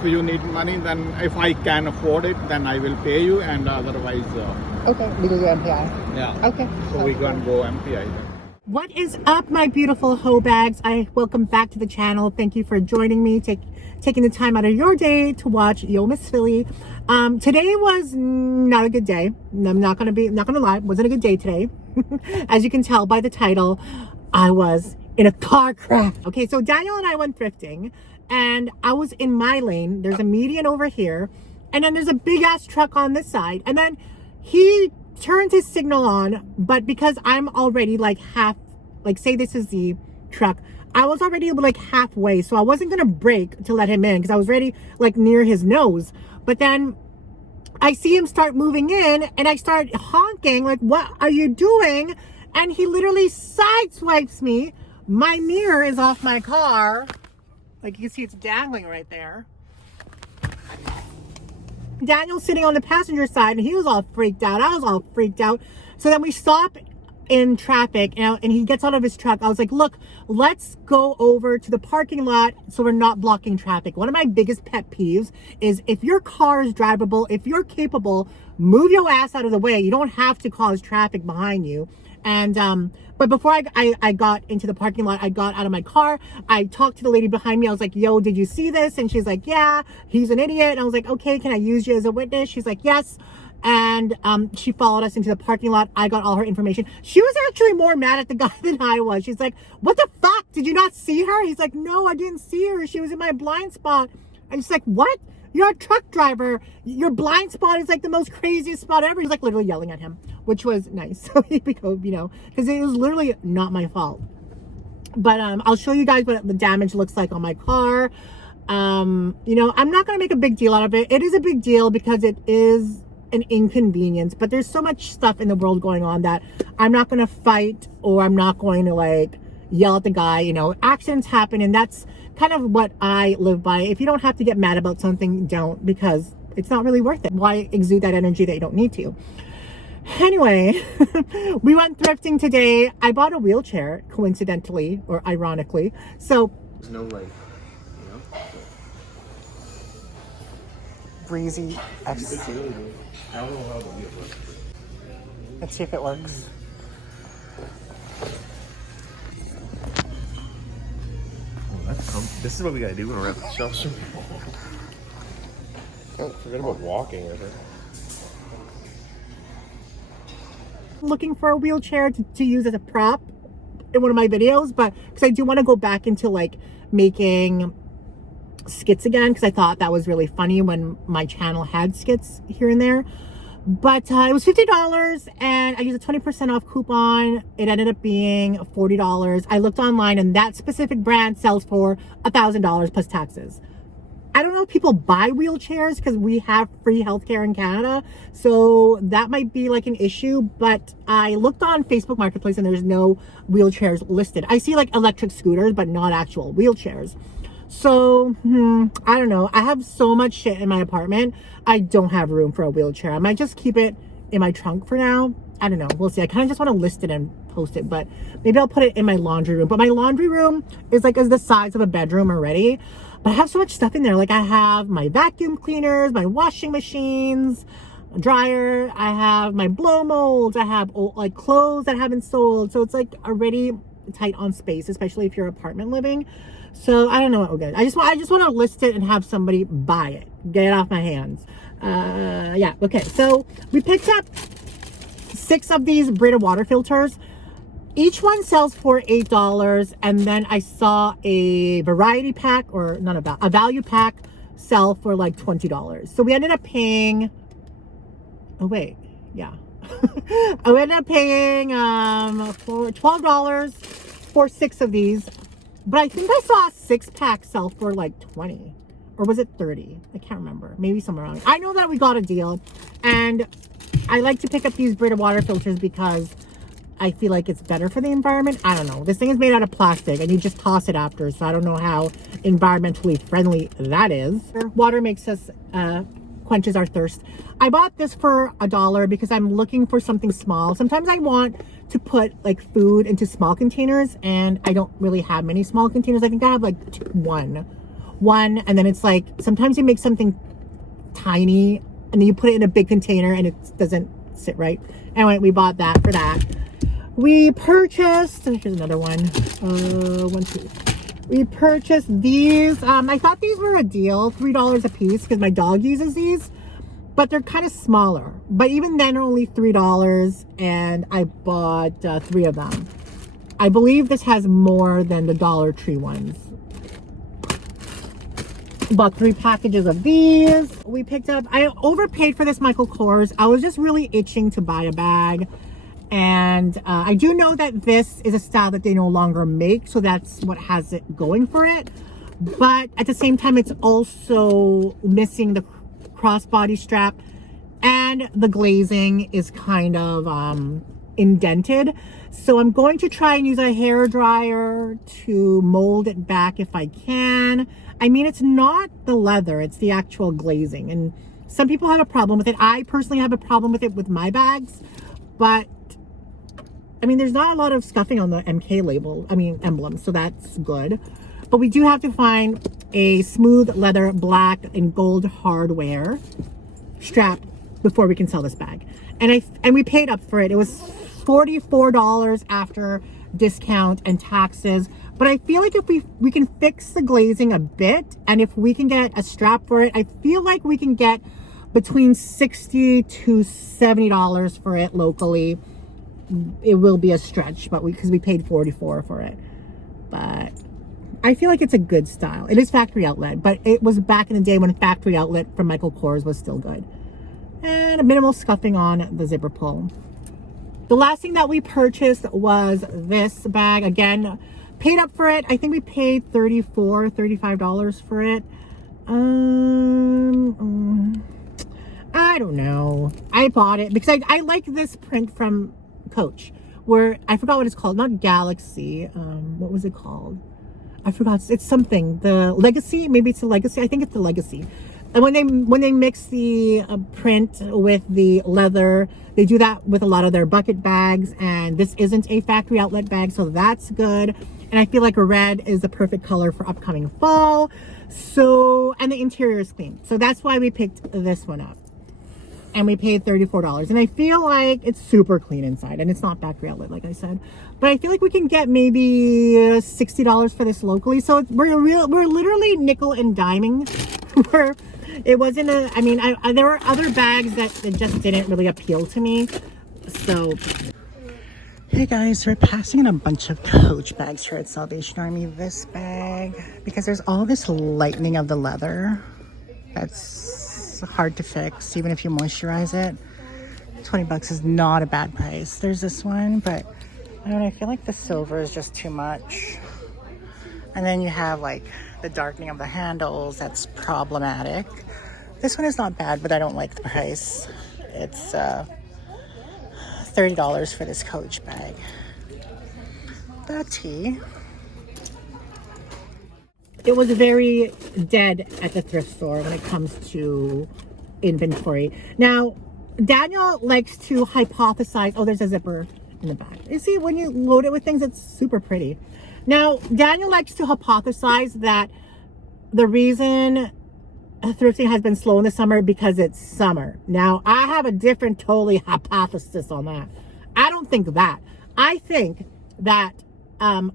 If you need money, then if I can afford it, then I will pay you, and otherwise... Okay, we do MPI. Yeah. Okay. So we can go MPI then. What is up, my beautiful hoe bags? Welcome back to the channel. Thank you for joining me, taking the time out of your day to watch Yo Miss Philly. Today was not a good day. I'm not gonna lie, it wasn't a good day today. As you can tell by the title, I was in a car crash. Okay, so Daniel and I went thrifting, and I was in my lane. There's a median over here, and then there's a big ass truck on this side, and then he turns his signal on, but because I'm already like say this is the truck, I was already like halfway, so I wasn't gonna brake to let him in because I was already like near his nose. But then I see him start moving in, and I start honking like, what are you doing? And he literally sideswipes me. My mirror is off my car, like you can see it's dangling right there. Daniel's sitting on the passenger side, and he was all freaked out. I was all freaked out. So then we stop in traffic, and he gets out of his truck. I was like, look, let's go over to the parking lot so we're not blocking traffic. One of my biggest pet peeves is if your car is drivable, if you're capable, move your ass out of the way. You don't have to cause traffic behind you. And but before I got into the parking lot, I got out of my car. I talked to the lady behind me. I was like, yo, did you see this? And she's like, yeah, he's an idiot. And I was like, okay, can I use you as a witness? She's like, yes. And she followed us into the parking lot. I got all her information. She was actually more mad at the guy than I was. She's like, what the fuck? Did you not see her? He's like, no, I didn't see her. She was in my blind spot. And she's like, what? You're a truck driver. Your blind spot is like the most craziest spot ever. He's like literally yelling at him, which was nice. So he became, you know, because it was literally not my fault. But I'll show you guys what the damage looks like on my car. You know, I'm not going to make a big deal out of it. It is a big deal because it is an inconvenience, but there's so much stuff in the world going on that I'm not going to fight, or I'm not going to like yell at the guy. You know, accidents happen, and that's kind of what I live by. If you don't have to get mad about something, don't, because it's not really worth it. Why exude that energy that you don't need to? Anyway, we went thrifting today. I bought a wheelchair, coincidentally or ironically. So there's no like, you know, breezy. it's really good. I don't know how the wheel works. Let's see if it works. This is what we gotta do when we're at the shelter. Forget about walking with it. Looking for a wheelchair to use as a prop in one of my videos, but because I do want to go back into like making skits again, because I thought that was really funny when my channel had skits here and there. But it was $50, and I used a 20% off coupon. It ended up being $40. I looked online, and that specific brand sells for $1,000 plus taxes. I don't know if people buy wheelchairs because we have free healthcare in Canada, so that might be like an issue. But I looked on Facebook Marketplace, and there's no wheelchairs listed. I see like electric scooters, but not actual wheelchairs. So, I don't know. I have so much shit in my apartment. I don't have room for a wheelchair. I might just keep it in my trunk for now. I don't know. We'll see. I kind of just want to list it and post it, but maybe I'll put it in my laundry room. But my laundry room is like the size of a bedroom already. But I have so much stuff in there. Like I have my vacuum cleaners, my washing machines, dryer. I have my blow molds. I have like clothes that haven't sold. So it's like already tight on space, especially if you're apartment living. So I don't know what we'll get. I just want to list it and have somebody buy it. Get it off my hands. Yeah. Okay. So we picked up 6 of these Brita water filters. Each one sells for $8, and then I saw a variety pack, or not a value pack, sell for like $20. So we ended up paying. Oh wait, yeah. I ended up paying for $12 for 6 of these. But I think I saw a 6-pack sell for like $20, or was it $30? I can't remember. Maybe somewhere around. I know that we got a deal, and I like to pick up these Brita water filters because I feel like it's better for the environment. I don't know. This thing is made out of plastic, and you just toss it after, so I don't know how environmentally friendly that is. Water makes us quenches our thirst. I bought this for $1 because I'm looking for something small. Sometimes I want to put like food into small containers, and I don't really have many small containers. I think I have like one one, and then it's like, sometimes you make something tiny and then you put it in a big container and it doesn't sit right. Anyway, we bought that for that. We purchased, here's another one. We purchased these. I thought these were a deal, $3 a piece, because my dog uses these, but they're kind of smaller. But even then, only $3, and I bought 3 of them. I believe this has more than the Dollar Tree ones. Bought 3 packages of these. We picked up, I overpaid for this Michael Kors. I was just really itching to buy a bag. And I do know that this is a style that they no longer make, so that's what has it going for it. But at the same time, it's also missing the crossbody strap, and the glazing is kind of indented. So I'm going to try and use a hair dryer to mold it back if I can. I mean, it's not the leather, it's the actual glazing. And some people have a problem with it. I personally have a problem with it with my bags, but I mean, there's not a lot of scuffing on the MK label, emblem, so that's good. But we do have to find a smooth leather black and gold hardware strap before we can sell this bag. And we paid up for it. It was $44 after discount and taxes. But I feel like if we can fix the glazing a bit, and if we can get a strap for it, I feel like we can get between $60 to $70 for it locally. It will be a stretch, but because we paid $44 for it. But I feel like it's a good style. It is factory outlet, but it was back in the day when factory outlet from Michael Kors was still good. And a minimal scuffing on the zipper pull. The last thing that we purchased was this bag. Again, paid up for it. I think we paid $35 for it. I don't know. I bought it because I like this print from Coach, where I forgot what it's called. Not Galaxy. What was it called? I forgot. It's something. The Legacy. Maybe it's the Legacy. I think it's the Legacy. And when they mix the print with the leather, they do that with a lot of their bucket bags. And this isn't a factory outlet bag, so that's good. And I feel like red is the perfect color for upcoming fall. So, and the interior is clean. So that's why we picked this one up. And we paid $34. And I feel like it's super clean inside. And it's not factory outlet, like I said. But I feel like we can get maybe $60 for this locally. So we're literally nickel and diming. Where it wasn't a, I mean, there were other bags that just didn't really appeal to me. So, hey guys, we're passing in a bunch of Coach bags here at Salvation Army. This bag, because there's all this lightening of the leather. That's hard to fix even if you moisturize it. 20 bucks is not a bad price. There's this one, but I don't know, I feel like the silver is just too much. And then you have like the darkening of the handles. That's problematic. This one is not bad, but I don't like the price. It's $30 for this Coach bag. The tea. It was very dead at the thrift store when it comes to inventory. Now, Daniel likes to hypothesize. Oh, there's a zipper in the back. You see, when you load it with things, it's super pretty. Now, Daniel likes to hypothesize that the reason thrifting has been slow in the summer because it's summer. Now, I have a different totally hypothesis on that. I don't think that. I think that there's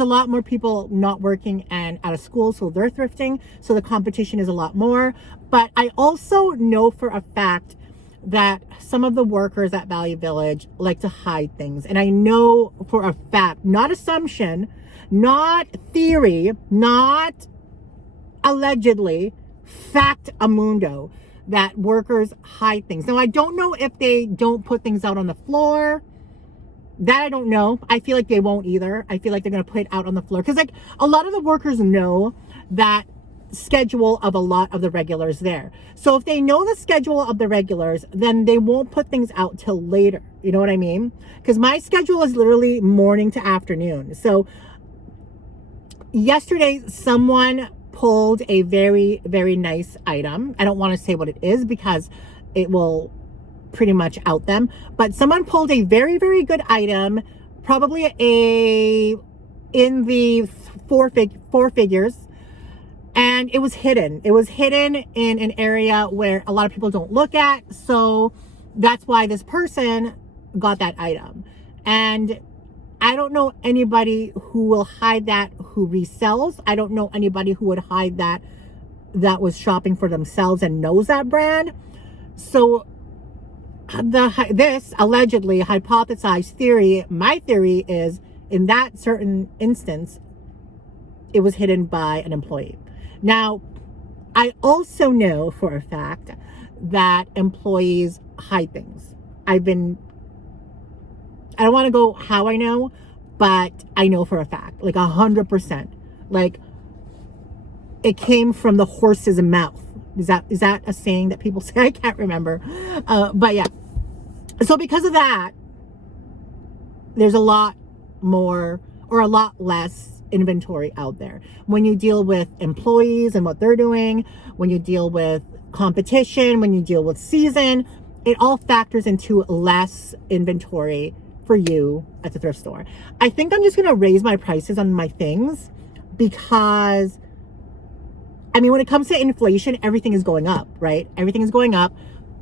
a lot more people not working and out of school, so they're thrifting, so the competition is a lot more. But I also know for a fact that some of the workers at Value Village like to hide things. And I know for a fact, not assumption, not theory, not allegedly, factamundo, that workers hide things. Now, I don't know if they don't put things out on the floor. That I don't know. I feel like they won't either. I feel like they're going to put it out on the floor. Because like a lot of the workers know that schedule of a lot of the regulars there. So if they know the schedule of the regulars, then they won't put things out till later. You know what I mean? Because my schedule is literally morning to afternoon. So yesterday, someone pulled a very, very nice item. I don't want to say what it is because it will pretty much out them. But someone pulled a very, very good item, probably a in the four figures, and it was hidden. It was hidden in an area where a lot of people don't look at. So that's why this person got that item. And I don't know anybody who will hide that who resells. I don't know anybody who would hide that was shopping for themselves and knows that brand. So this allegedly hypothesized theory, my theory is, in that certain instance, it was hidden by an employee. Now, I also know for a fact that employees hide things. I don't want to go how I know, but I know for a fact, like 100%. Like, it came from the horse's mouth. Is that a saying that people say? I can't remember. But yeah. So because of that, there's a lot more or a lot less inventory out there. When you deal with employees and what they're doing, when you deal with competition, when you deal with season, it all factors into less inventory for you at the thrift store. I think I'm just going to raise my prices on my things because, I mean, when it comes to inflation, everything is going up, right? Everything is going up.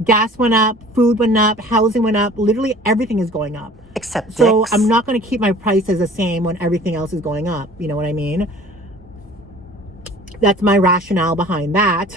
Gas went up, food went up, housing went up. Literally everything is going up. Except so dicks. I'm not going to keep my prices the same when everything else is going up. You know what I mean? That's my rationale behind that.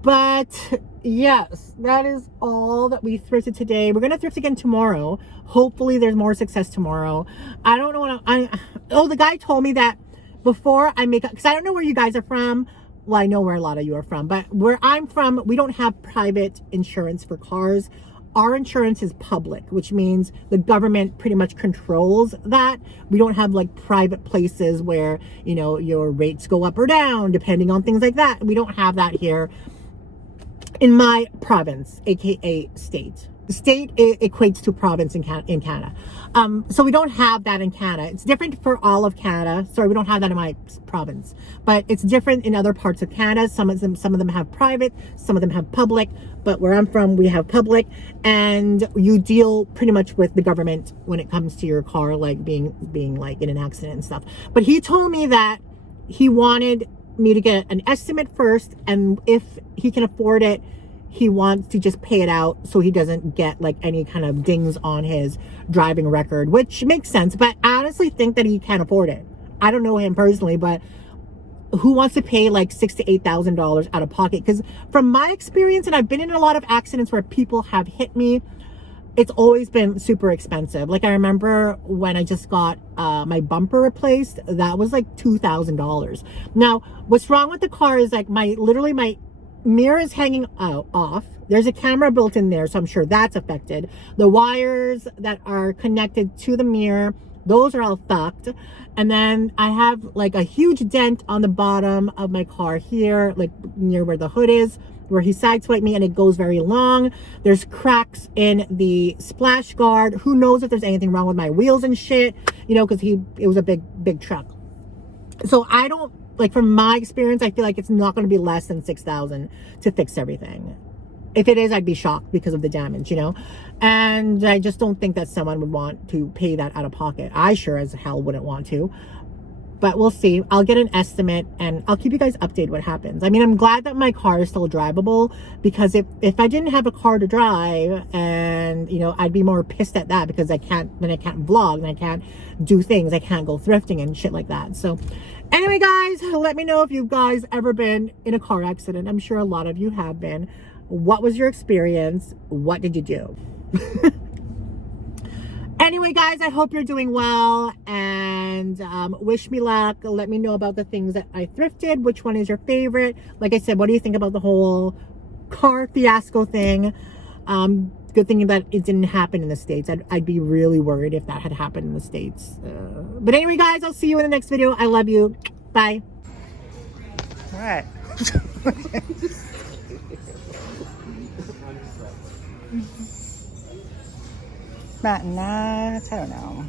But yes, that is all that we thrifted today. We're going to thrift again tomorrow. Hopefully there's more success tomorrow. I don't know what the guy told me that before I make up, because I don't know where you guys are from. Well, I know where a lot of you are from, but where I'm from, we don't have private insurance for cars. Our insurance is public, which means the government pretty much controls that. We don't have like private places where, you know, your rates go up or down depending on things like that. We don't have that here in my province, aka state. State equates to province in Canada. So we don't have that in Canada. It's different for all of Canada. Sorry, we don't have that in my province, but it's different in other parts of Canada. Some of them have private, some of them have public, but where I'm from, we have public, and you deal pretty much with the government when it comes to your car, like being like in an accident and stuff. But he told me that he wanted me to get an estimate first, and if he can afford it, he wants to just pay it out so he doesn't get like any kind of dings on his driving record, which makes sense. But I honestly think that he can't afford it. I don't know him personally, but who wants to pay like $6,000 to $8,000 out of pocket? Because from my experience, and I've been in a lot of accidents where people have hit me, it's always been super expensive. Like I remember when I just got my bumper replaced, that was like $2,000. Now, what's wrong with the car is like my mirror is hanging off. There's a camera built in there, so I'm sure that's affected. The wires that are connected to the mirror, those are all fucked. And then I have like a huge dent on the bottom of my car here, like near where the hood is, where he sideswiped me, and it goes very long. There's cracks in the splash guard. Who knows if there's anything wrong with my wheels and shit, you know, because it was a big truck. So I don't, like, from my experience, I feel like it's not going to be less than $6,000 to fix everything. If it is, I'd be shocked because of the damage, you know? And I just don't think that someone would want to pay that out of pocket. I sure as hell wouldn't want to. But we'll see. I'll get an estimate and I'll keep you guys updated what happens. I mean, I'm glad that my car is still drivable, because if I didn't have a car to drive, and, you know, I'd be more pissed at that, because I can't vlog and I can't do things. I can't go thrifting and shit like that. So anyway, guys, let me know if you guys ever been in a car accident. I'm sure a lot of you have been. What was your experience? What did you do? Anyway, guys, I hope you're doing well, and wish me luck. Let me know about the things that I thrifted. Which one is your favorite? Like I said, what do you think about the whole car fiasco thing? Good thing that it didn't happen in the States. I'd be really worried if that had happened in the States. But anyway, guys, I'll see you in the next video. I love you. Bye. What? Not nuts. I don't know.